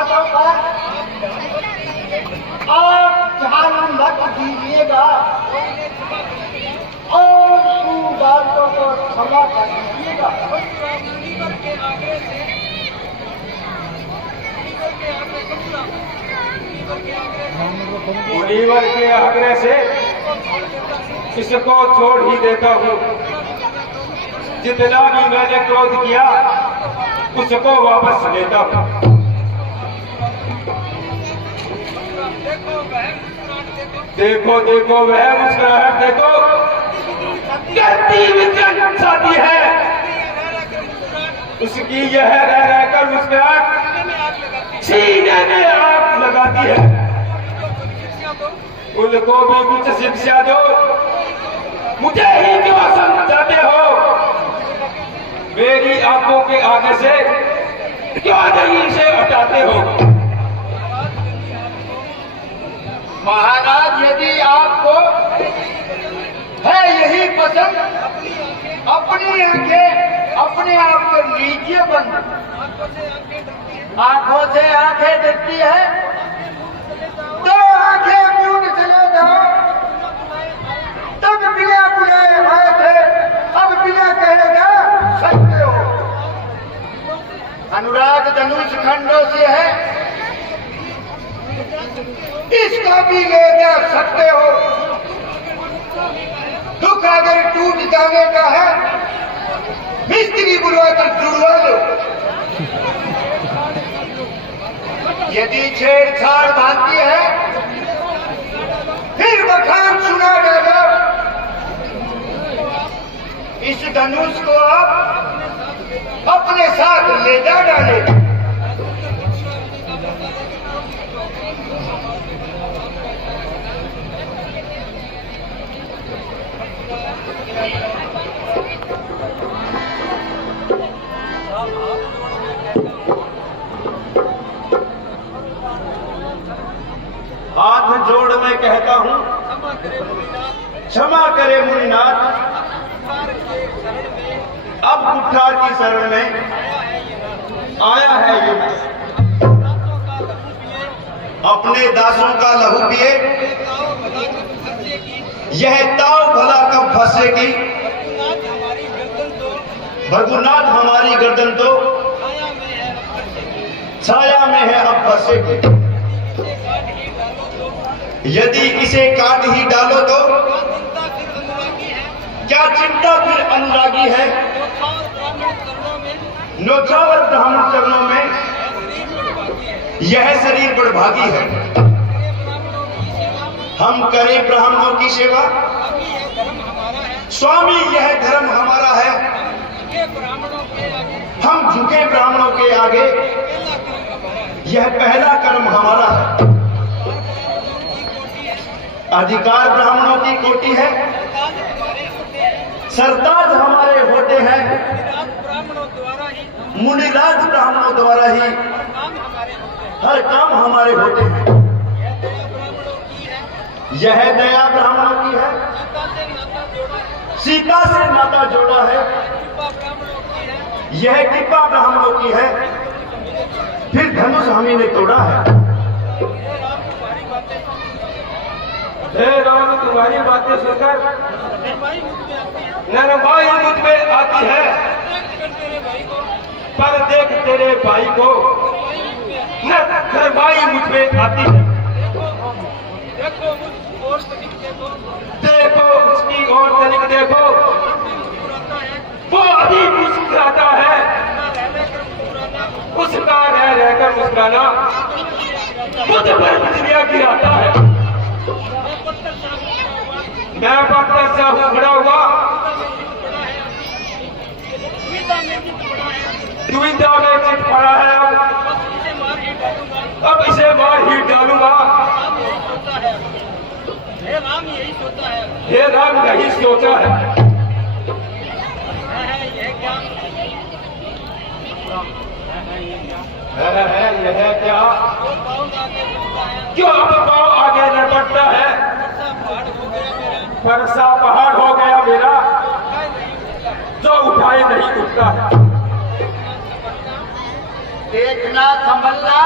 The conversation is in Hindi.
बातों पर आप ध्यान मत दीजिएगा और उन बातों को क्षमा कर दीजिएगा। मुनीवर के आग्रह से इसको छोड़ ही देता हूँ। जितना भी मैंने क्रोध किया उसको वापस लेता हूँ। देखो देखो वह मुस्कुराहट देखो, करती विचरण साथी है उसकी। यह रह रहकर मुस्कुराहट सीने में आग लगाती है। उनको भी कुछ शिक्षा दो, मुझे ही क्यों समझाते हो? मेरी आंखों के आगे से क्यों नहीं से हटाते हो? महाराज, यदि आपको है यही पसंद, अपनी आंखें अपने आप को लीजिए बंद। आंखों से आंखें देखती है तो आंखें मूंद चले जाओ। तब बिना बुलाए आए थे, अब बिना कहेगा सकते हो। अनुराग धनुष खंडों से है, इसका भी ले जा सकते हो। दुख अगर टूट जाने का है, मिस्त्री बुलवाकर जुड़वा लो। यदि छेड़छाड़ भागती है, फिर बखान सुना डालो। इस धनुष को आप अपने साथ ले जा डाले। हाथ जोड़ मैं कहता हूँ, क्षमा करे मुनिनाथ। अब कुठार की शरण में आया है ये। अपने दासों का लहू पिए, यह ताव भला कब फंसेगी। भगुनाथ हमारी गर्दन तो छाया में है अब फंसेगी। यदि इसे काट ही डालो तो क्या चिंता फिर अनुरागी है। नौछावर ब्राह्मण चरणों में यह शरीर बड़भागी है। हम करें ब्राह्मणों की सेवा, स्वामी यह धर्म हमारा है। हम झुके ब्राह्मणों के आगे, यह पहला कर्म हमारा है। अधिकार ब्राह्मणों की कोटि है, सरताज हमारे होते हैं। मुनिराज ब्राह्मणों द्वारा ही हर काम हमारे होते हैं। यह दया ब्राह्मणों की है, सीता से नाता जोड़ा है। यह कृपा ब्राह्मणों की है, फिर धनुष हमी ने तोड़ा है। हे राम, तुम्हारी बातें सुनकर नरमाई मुझ में आती है, पर देख तेरे भाई को नरमाई मुझ में आती है। देखो उसकी ओर तनिक देखो, वो अभी मुस्कुराता है। उसका रह रहकर मुस्कुराना मुझ पर बिजलियां गिराता है। मैं पत्थर से उखड़ा हुआ, दुविधा में चित पड़ा है। अब इसे मार ही डालूंगा। हे राम, यही सोचा है। हे राम, यही सोचा है। यह क्या क्यों अब पाँव आगे न बढ़ता है। फरसा पहाड़ हो गया मेरा, जो उठाए नहीं उठता है। देखना संभलना